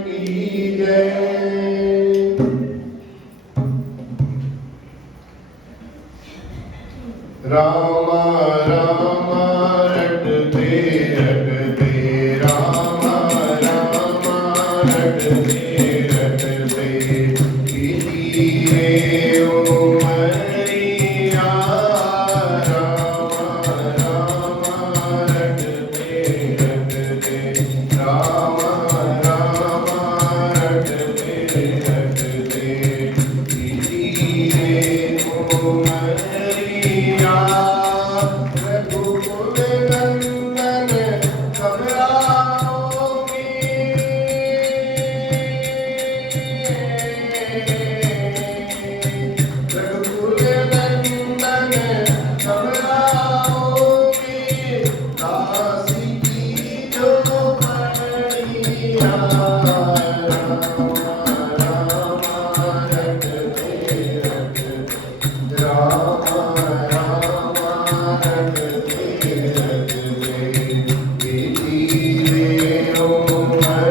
की जय। रामा रामा रटते रटते, रामा रामा रटते रटते, कीजिए उमरिया। रामा रामा रटते रटते, रामा रामा रटते रटते, कीजिए उमरिया। रघुकुल नंदन कब आओगे, रघुकुल नंदन कब आओगे, दासी की जो पड़िया। रामा रामा रटते रटते, कीजिए उमरिया।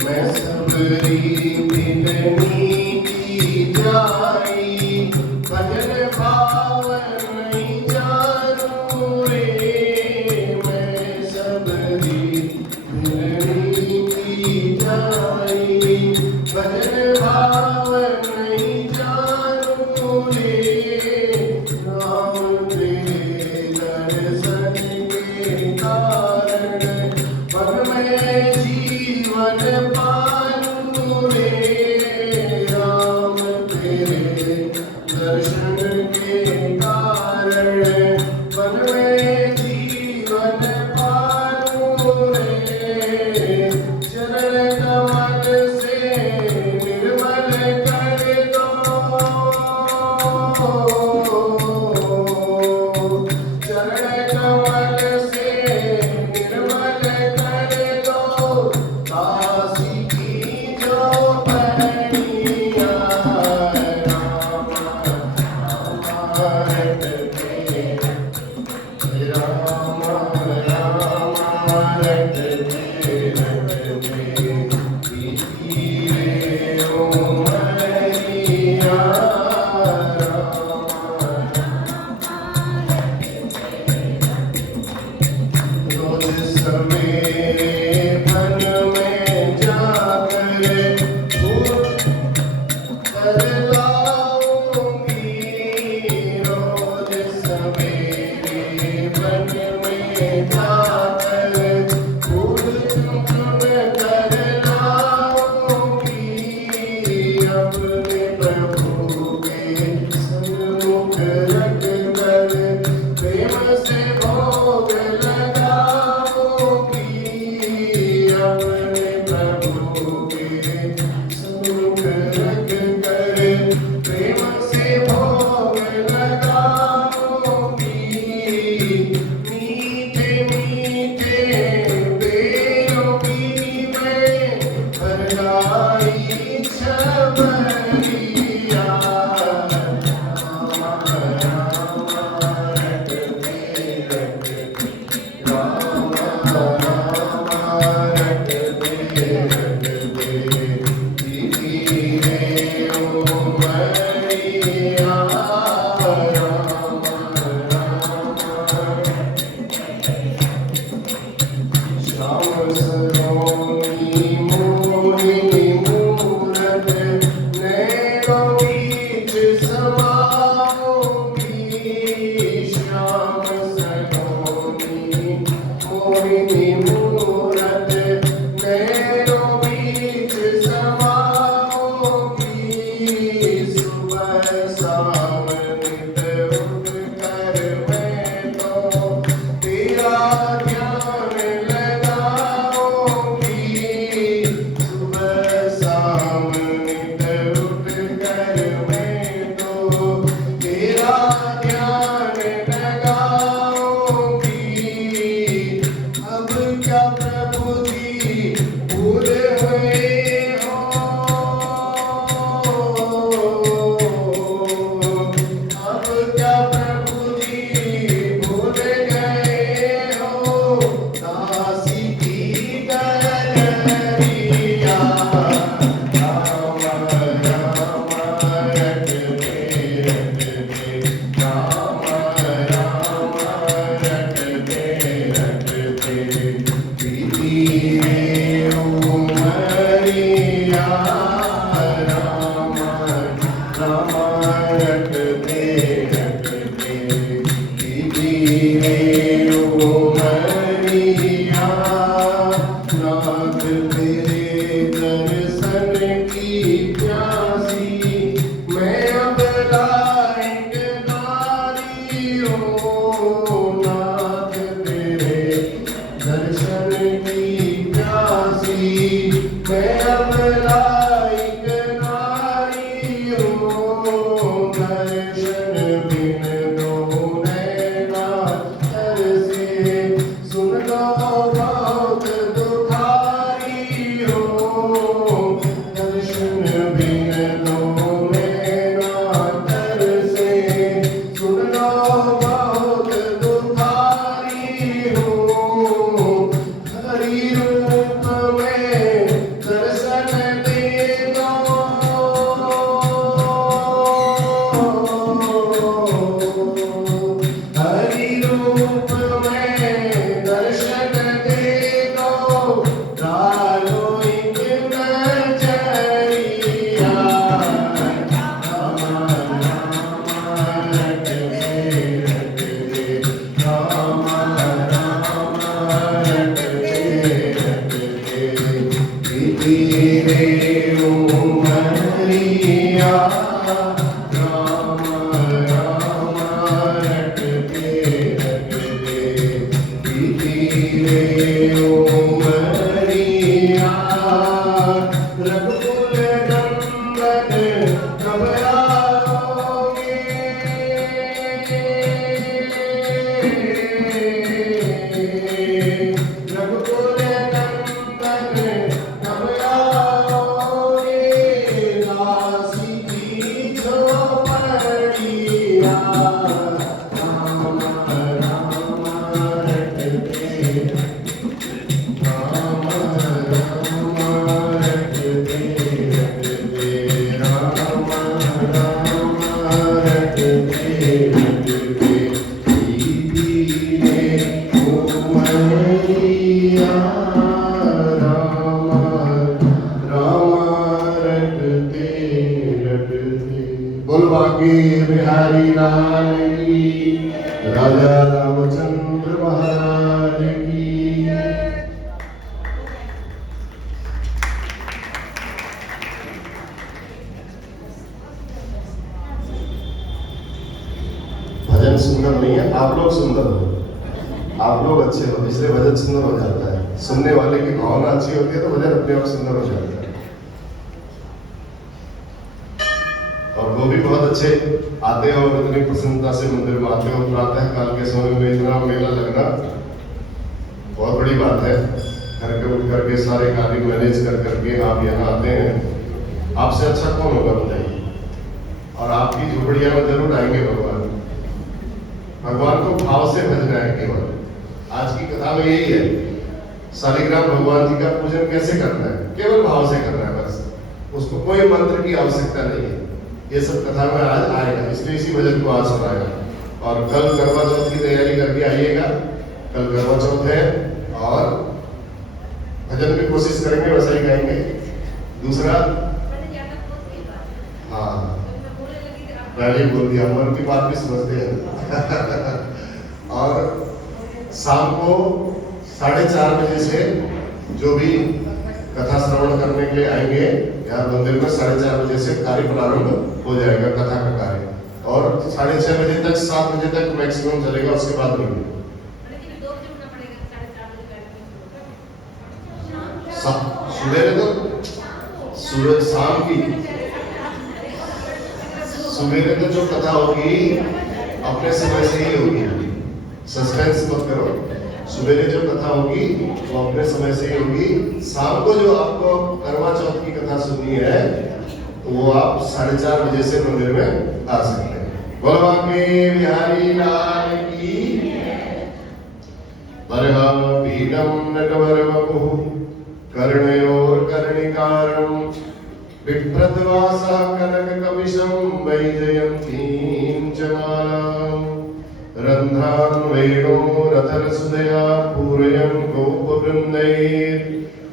मैं सबरी बिगनी की जाई, भजन भाव नहीं जानू रे। मैं सबरी बिगनी की जाई, भजन भाव नहीं जानू रे। राम तेरे दर्शन के कारण मन में जीवन पालू रे। राम तेरे दर्शन के कारण मन में जीवन पालू रे। चरण कमल से निर्मल कर दो, चरण कमल से निर्मल कर दो, दासी की जो पड़िया। रामा रामा रटते, रामा रामा रटते रटते, कीजिए उमरिया। रोज सवेरे मन में जाकर कर लाऊंगी, रोज सवेरे राजा रामचंद्र महाराज की। भजन सुंदर नहीं है, आप लोग सुंदर हो, आप लोग अच्छे हो, इसलिए भजन सुंदर हो जाता है। सुनने वाले की भावना अच्छी होती है तो भजन अपने आप सुंदर हो जाता है। और वो भी बहुत अच्छे आते हो, इतनी प्रसन्नता से मंदिर में आते हो। प्रातः काल के समय में इतना मेला लगना बहुत बड़ी बात है। घर के उठ करके सारे कार्य मैनेज कर करके आप यहाँ आते हैं, आपसे अच्छा कौन होगा बताइए। और आपकी झोपड़िया में जरूर आएंगे भगवान। भगवान को भाव से भजना है केवल। आज की कथा में यही है, शालिग्राम भगवान जी का पूजन कैसे करना है, केवल भाव से करना है बस, उसको कोई मंत्र की आवश्यकता नहीं है। ये सब कथा में आज आएगा, इसलिए इसी भजन को आज सुनाएगा। और कल करवा चौथ की तैयारी करके आइएगा, कल करवा चौथ है और भजन की कोशिश करेंगे, वैसा ही गाएंगे। दूसरा, हाँ पहले बोल दिया, मन की बात भी समझते हैं। और शाम को 4:30 बजे से जो भी कथा श्रवण करने के लिए आएंगे यहाँ मंदिर में, 4:30 बजे से कार्य प्रारंभ हो जाएगा, कथा का कार्य। और 6:30 बजे तक 7 बजे तक मैक्सिमम चलेगा, उसके बाद नहीं। सुबह तो सूरज शाम की सुबह तो जो कथा होगी अपने समय से ही होगी, सस्पेंस मत करो। सुबह जो कथा होगी वो अपने समय से ही होगी। शाम को जो आपको करवा चौथ की कथा सुननी है तो वो आप 4:30 बजे से मंदिर में आ सकते हैं। बोलो के बिहारी लाल की। बरहा पीडम नटवर वपुः कर्णयोर कर्णिकारं बिभ्रद्वासा कनककपिशं वैजयन्तीं च मालां रन्ध्रान् वेणोरथरसुधया पूरयन् गोपवृन्दैः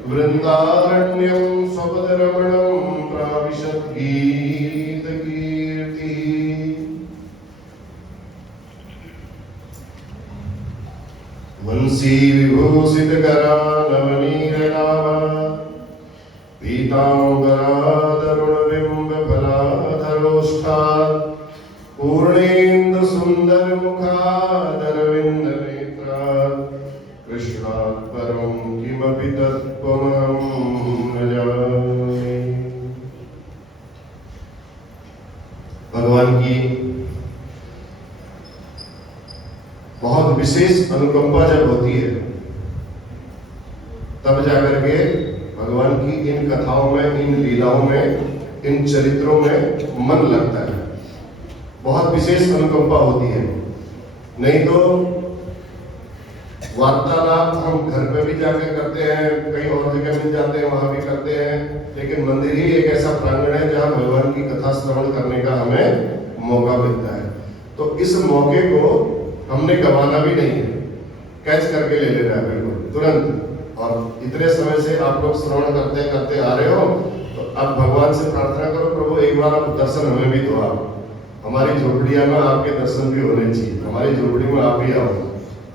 वृन्दारण्यं स्वपदरमणं प्राविशत् गीतकीर्तिः। वंशी विभूषितकरा नवनीरनाभा पीताम्बरादरुणबिम्बफलाधरोष्ठात् पूर्णेन्दुसुन्दरमुखादरविन्दनेत्रात् कृष्णात् परं किमपि तत्त्वमहं न जाने। भगवान की बहुत विशेष अनुकंपा जब होती है तब जाकर के भगवान की इन कथाओं में, इन लीलाओं में, इन चरित्रों में मन लगता है। बहुत विशेष अनुकंपा होती है। नहीं तो वार्तालाप हम घर पे भी जाकर करते हैं, कहीं और जगह मिल जाते हैं वहां भी करते हैं, लेकिन मंदिर ही एक ऐसा प्रांगण है जहां भगवान की कथा श्रवण करने का हमें मौका मिलता है। तो इस मौके को हमने गंवाना भी नहीं है, कैच करके ले लेना है बिल्कुल तुरंत। और इतने समय से आप लोग श्रवण करते करते आ रहे हो तो अब भगवान से प्रार्थना करो, प्रभु एक बार आप दर्शन हमें भी दो। आप हमारी झोपड़िया में आपके दर्शन भी होने चाहिए, हमारी झोपड़ी में आप भी आओ।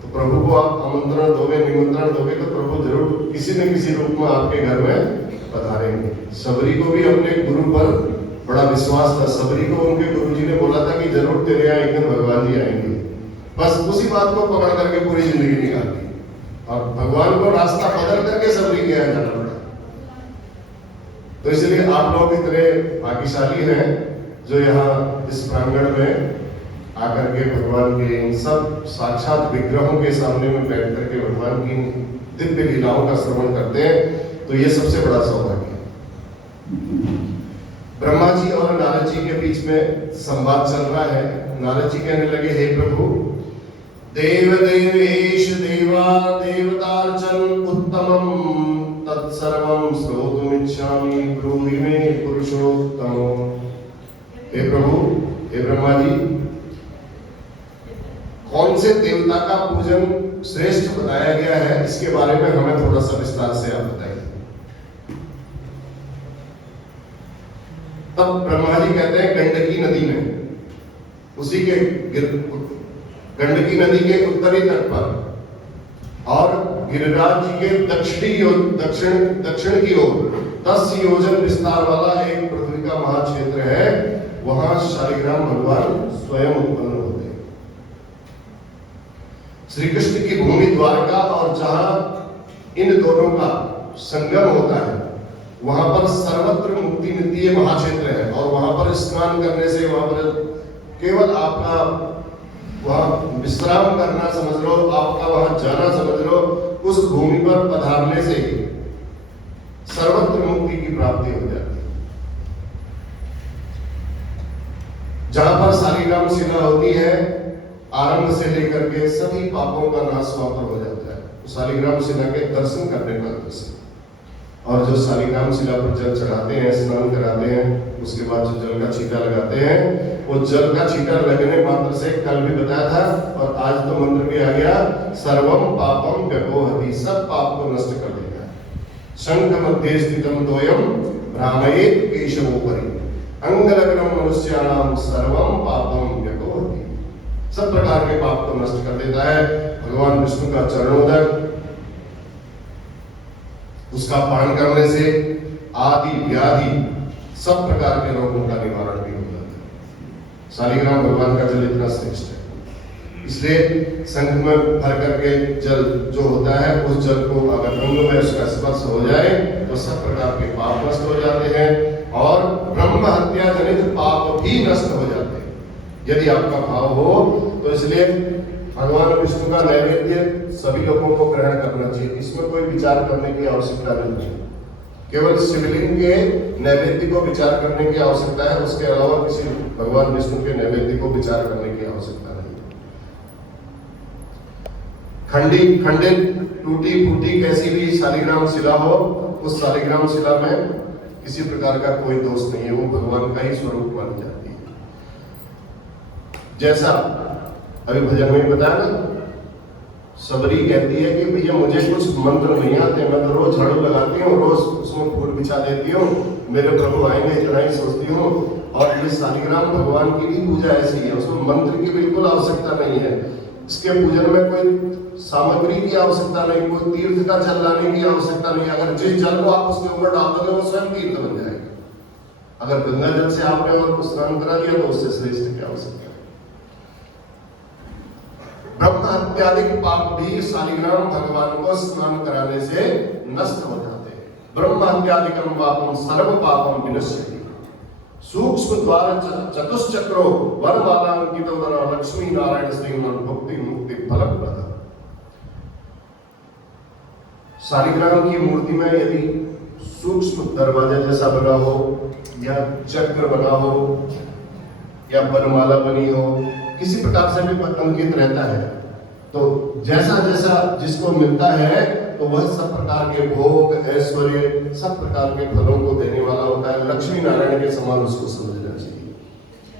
तो प्रभु को आप आमंत्रण दोगे, निमंत्रण दोगे तो प्रभु जरूर किसी न किसी रूप में आपके घर में पधारेंगे। सबरी को भी अपने गुरु पर बड़ा विश्वास था। सबरी को उनके गुरु जी ने बोला था कि जरूर तेरे यहाँ एक दिन भगवान जी आएंगे। बस उसी बात को पकड़ करके पूरी जिंदगी निकाली और भगवान को रास्ता बदल करके सबरी के यहाँ जाना पड़ा। तो इसलिए आप लोग इतने भाग्यशाली हैं जो यहाँ इस प्रांगण में आकर के भगवान के इन सब साक्षात विग्रहों के सामने में बैठ करके भगवान की दिव्य लीलाओं का श्रवण करते हैं। तो ये सबसे बड़ा सौभाग्य है। ब्रह्मा जी और नारद जी के बीच में संवाद चल रहा है। नारद जी कहने लगे, हे प्रभु, देव देवेश देवा देवतार्चन उत्तमं तत्सर्वं श्रोतुमिच्छामि ब्रूहि मे पुरुषोत्तमो। हे प्रभु, हे ब्रह्मा जी, कौन से देवता का पूजन श्रेष्ठ बताया गया है, इसके बारे में हमें थोड़ा सा विस्तार से आप बताइए। तब ब्रह्मा जी कहते हैं, गंडकी नदी में, उसी के गंडकी नदी के उत्तरी तट पर और गिरिराज जी के दक्षिण की ओर 10 योजन विस्तार वाला एक पृथ्वी का महाक्षेत्र है। वहां शालिग्राम भगवान स्वयं उत्पन्न होते हैं। श्री कृष्ण की भूमि द्वारका और जहां इन दोनों का संगम होता है वहां पर सर्वत्र मुक्ति मिलती है, महाक्षेत्र है। और वहां पर स्नान करने से वहां पर केवल आपका वहां विश्राम करना समझ लो, आपका वहां जाना समझ लो, उस भूमि पर पधारने से सर्वत्र मुक्ति की प्राप्ति हो जाती है। जहां पर शालिग्राम शिला होती है आरंभ से लेकर के सभी पापों का नाश वहां पर हो जाता है। शालिग्राम शिला के दर्शन करने मात्र से, और जो शालिग्राम शिला पर जल चढ़ाते हैं, स्नान कराते हैं, उसके बाद जो जल का छींटा लगाते हैं, वो जल का छींटा लगने मात्र से कल भी बताया था और आज तो मंत्र भी आ गया, सर्वम पापम व्यपोहति, सब पाप को नष्ट कर देता है। शंख मध्ये स्थितम तोयम भ्रामयेत केशवोपरि अंगलग्नम मनुष्याणाम सर्वम पापम व्यपोहति, सब प्रकार के पाप को नष्ट कर देता है। भगवान विष्णु का चरणोदक, उसका पान करने से आदि व्याधि सब प्रकार के रोगों का निवारण भी हो जाता है। शालिग्राम भगवान का जल इतना श्रेष्ठ है, इसलिए संघ में भर करके जल जो होता है, उस जल को अगर अंग में उसका स्पर्श हो जाए तो सब प्रकार के पाप नष्ट हो जाते हैं और ब्रह्म हत्या जनित पाप भी नष्ट हो जाते हैं यदि आपका भाव हो तो। इसलिए भगवान विष्णु का नैवेद्य सभी लोगों को ग्रहण करना चाहिए, इसमें कोई विचार करने की आवश्यकता नहीं है। केवल शिवलिंग के नैवेद्य को विचार करने की आवश्यकता है, उसके अलावा किसी भगवान विष्णु के नैवेद्य को विचार करने की आवश्यकता नहीं है। खंडित टूटी फूटी कैसी भी शालिग्राम शिला हो, उस शालिग्राम शिला में किसी प्रकार का कोई दोष नहीं है, वो भगवान का ही स्वरूप मानी जाती है। जैसा अभी भजन में बताया ना, सबरी कहती है कि भैया मुझे कुछ मंत्र नहीं आते, मैं तो रोज झाड़ू लगाती हूँ, रोज उसमें फूल बिछा देती हूँ, मेरे प्रभु आएंगे इतना ही सोचती हूँ। और ये शालिग्राम भगवान की भी पूजा ऐसी है, उसमें मंत्र की बिल्कुल आवश्यकता नहीं है, इसके पूजन में कोई सामग्री की आवश्यकता नहीं, कोई तीर्थ का जल लाने की आवश्यकता नहीं। अगर जिस जल को आप उसके ऊपर डाल दोगे वो स्वयं तीर्थ बन जाएगा। अगर गंगा जल से आपने और स्नान करा दिया तो उससे श्रेष्ठ क्या हो सकता है। ब्रह्म हत्यादिक पाप भी शालिग्राम भगवान को स्नान कराने से नष्ट हो जाते हैं। ब्रह्म हत्यादिकम पापम सर्व पापम विनश्यति, सूक्ष्म द्वार चतुश्चक्रो वरमालांकितो दरा लक्ष्मी नारायण श्रीमान भक्ति मुक्ति फलप्रद। शालिग्राम की मूर्ति में यदि सूक्ष्म दरवाजा जैसा बना हो या चक्र बना हो या वरमाला बनी हो, किसी प्रकार से भी अंकित रहता है, तो जैसा जैसा जिसको मिलता है तो वह सब प्रकार के भोग ऐश्वर्य सब प्रकार के फलों को देने वाला होता है। लक्ष्मी नारायण के समान उसको समझना चाहिए।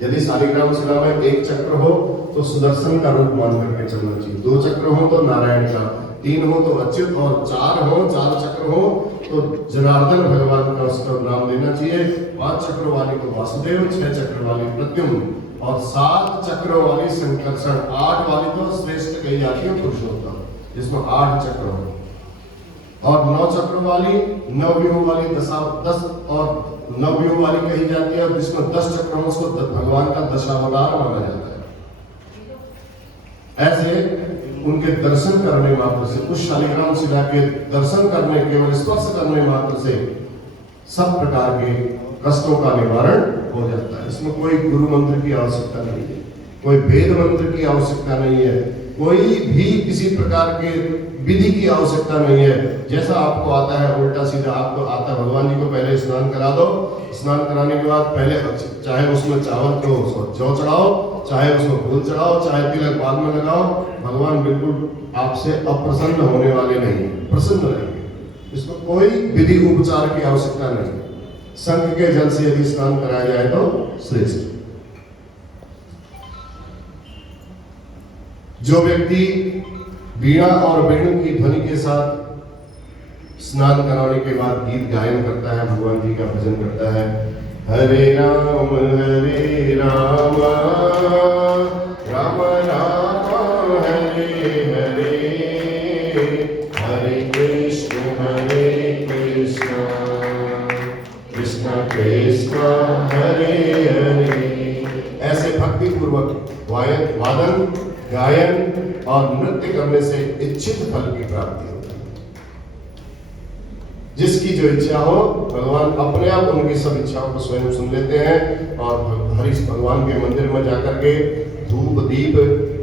यदि शालिग्राम शिला में एक चक्र हो तो सुदर्शन का रूप मान करके चलना चाहिए, 2 चक्र हो तो नारायण का, 3 हो तो अच्युत, और 4 चक्र हो तो जनार्दन भगवान का उसका नाम लेना चाहिए। 5 चक्र वाली को वासुदेव, 6 चक्र वाली प्रद्युम्न और 7 चक्रों वाली संकर्षण, 8 वाली तो श्रेष्ठ कही जाती है पुरुषोत्तम, जिसमें 8 चक्र हो, और 9 चक्र वाली नवव्यूह वाली 10 और नवव्यूह वाली कही जाती है, और जिसमें 10 चक्र हो उसको भगवान का दशावतार माना जाता है। ऐसे उनके दर्शन करने मात्र से, उस शालिग्राम शिला के दर्शन करने, केवल स्पर्श करने मात्र से सब प्रकार के कष्टों का निवारण हो जाता है। इसमें कोई गुरु मंत्र की आवश्यकता नहीं है, कोई वेद मंत्र की आवश्यकता नहीं है, कोई भी किसी प्रकार के विधि की आवश्यकता नहीं है। जैसा आपको आता है उल्टा सीधा आपको आता है। भगवान जी को पहले स्नान करा दो, स्नान कराने के बाद पहले चाहे उसमें चावल को जौ चढ़ाओ, चाहे उसमें फूल चढ़ाओ, चाहे तिलक बाद में लगाओ, भगवान बिल्कुल आपसे अप्रसन्न होने वाले नहीं, प्रसन्न रहेंगे। इसमें कोई विधि उपचार की आवश्यकता नहीं। शंख के जल से यदि स्नान कराया जाए तो श्रेष्ठ। जो व्यक्ति वीणा और वेणु की ध्वनि के साथ स्नान कराने के बाद गीत गायन करता है, भगवान जी का भजन करता है, हरे राम राम राम राम गायन और नृत्य करने से इच्छित फल की प्राप्ति होती है। जिसकी जो इच्छा हो भगवान अपने आप उनकी सब इच्छाओं को स्वयं सुन लेते हैं। और हरि भगवान के मंदिर में जाकर के धूप दीप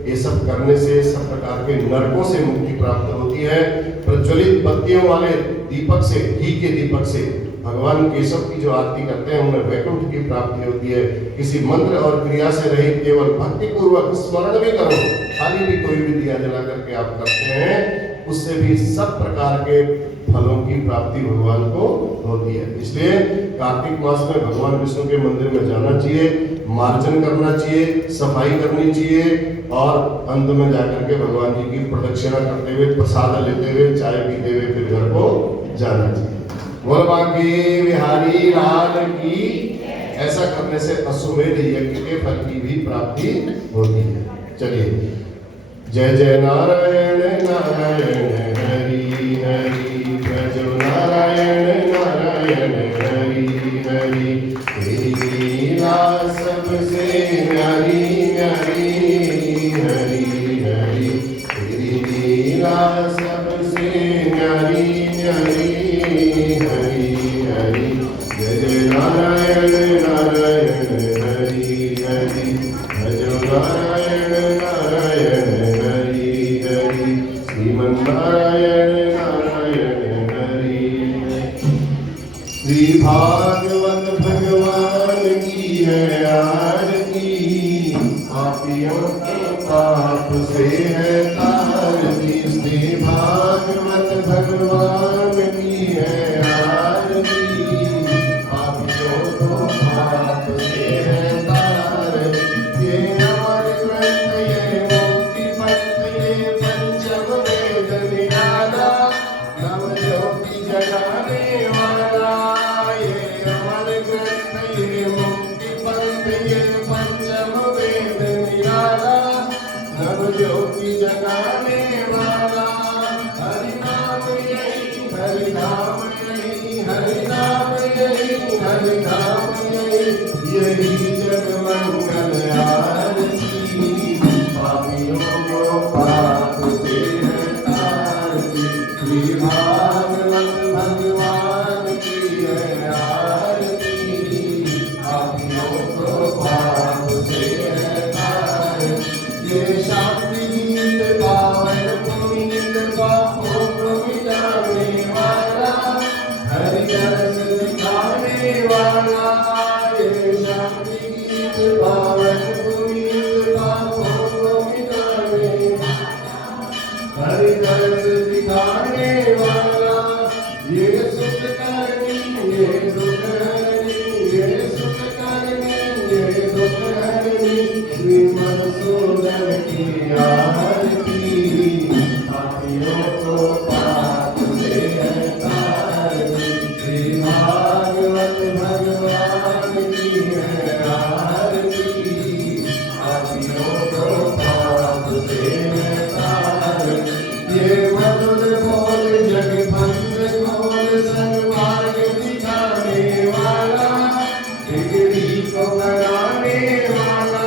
ये सब करने से सब प्रकार के नरकों से मुक्ति प्राप्त होती है। प्रज्वलित बत्तियों वाले दीपक से, घी के दीपक से भगवान केशव की जो आरती करते हैं उनमें वैकुंठ की प्राप्ति होती है। किसी मंत्र और क्रिया से रहित केवल भक्ति पूर्वक स्मरण भी करो, खाली भी कोई भी दिया जला करके आप करते हैं, उससे भी सब प्रकार के फलों की प्राप्ति भगवान को होती है। इसलिए कार्तिक मास में भगवान विष्णु के मंदिर में जाना चाहिए, मार्जन करना चाहिए, सफाई करनी चाहिए और अंत में जाकर के भगवान जी की प्रदक्षिणा करते हुए, प्रसाद लेते हुए, चाय पीते हुए फिर घर को जाना चाहिए। बोल बांके बिहारी लाल की। ऐसा करने से अश्वमेध यज्ञ के फल की भी प्राप्ति होती है। चलिए, जय जय नारायण नारायण हरि हरि, जय नारायण नारायण हरि हरि। तेरी लीला सबसे न्यारी न्यारी हरि हरि, तेरी लीला सबसे न्यारी न्यारी हरि हरि। जय जय नारायण नारायण हरि हरि, जय नारायण नारायण हरि हरि, श्रीमन्नारायण नारायण हरि। श्री भागवत भगवान की है आरती, पापियों के पाप से है तारती। श्री भागवत भगवान की है आरती, पापियों को पाप से है तारती। ये अमर ग्रंथ ये मुक्ति पंथ ये पंचम वेद निराला, नव ज्योति जगाने वाला। ये अमर ग्रंथ ये मुक्ति पंथ ये पंचम वेद निराला, नव ज्योति जगाने वाला। हरि नाम यही, हरि नाम यही, हरि नाम यही, हरि नाम यही, यही जग मंगल आरती। पापियों को पाप से है तारती। श्री भागवत भगवान की है आरती, पापियों को पाप से है तारती। ये शांति गीत पावन पुनीत पापों को मिटाने वाला, हरि रस दिखाने वाला। ये शांति गीत पावन पुनीत पापों को मिटाने वाला, हरि रस दिखाने वाला। ये सुख करनी ये दुख हरनी, ये सुख करनी ये दुख हरनी, श्री मधुसूदन की आरती। पापियों को पाप से है तारती। श्री भागवत भगवान की है आरती, पापियों को पाप से है तारती। ये मधुर बोल जग बंद खोल, सन्मार्ग दिखाने वाला, बिगड़ी को बनाने वाला।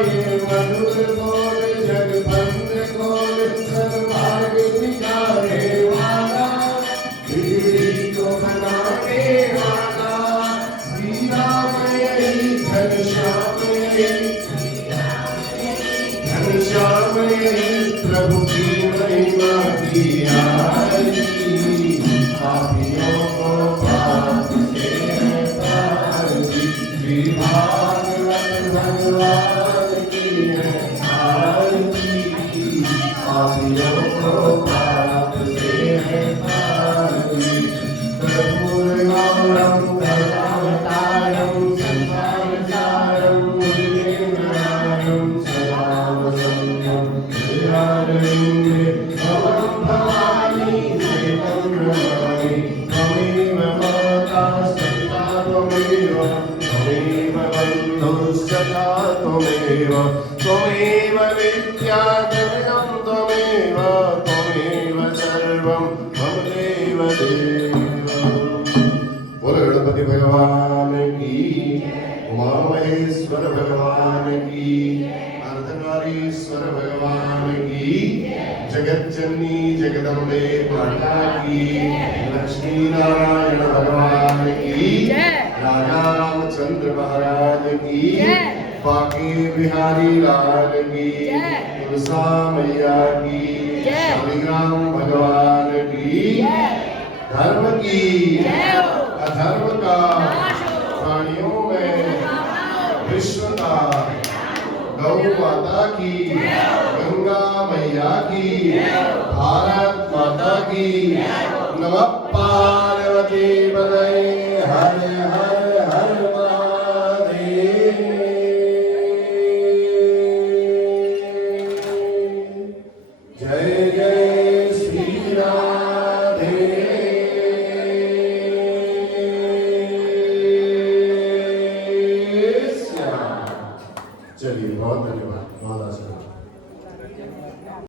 ये मधुर बोल जग बंद खोल, सन्मार्ग दिखाने वाला, बिगड़ी को बनाने वाला। श्री राम यही, घनश्याम यही, घनश्याम यही, प्रभु की महिमा की आरती। पापियों को पाप से है तारती। श्री भागवत भगवान की है आरती, पापियों को पाप से है तारती। कर्पूरगौरम करुणावतारम, संसार सारम भुजगेन्द्रहारम, सदा वसन्तं हृदयारविन्दे। भवं भवानी सेवं नमामि, त्वमेव माता सखा त्वमेव, त्वमेव बन्धुश्च त्वमेव, त्वमेव विद्या जगतं त्वमेव, त्वमेव सर्वं मम देव देव। बोलो गणपति भगवान की, उमा महेश्वर भगवान की। अर्धनारी ईश्वर भगवान की, जगत जननी जगदम्बे माता की, लक्ष्मी नारायण भगवान की, राजा रामचंद्र महाराज की, बाकी बिहारी लाल की, तुलसा मैया की, शालिग्राम भगवान की, धर्म की, अधर्म का, प्राणियों में विश्व का, गौ माता की, गंगा मैया की, भारत माता की, नमः पार्वती पतये, हर हर हर महादेव। जय जय श्री राधे श्याम। चलिए, बहुत धन्यवाद, बहुत आशीर्वाद।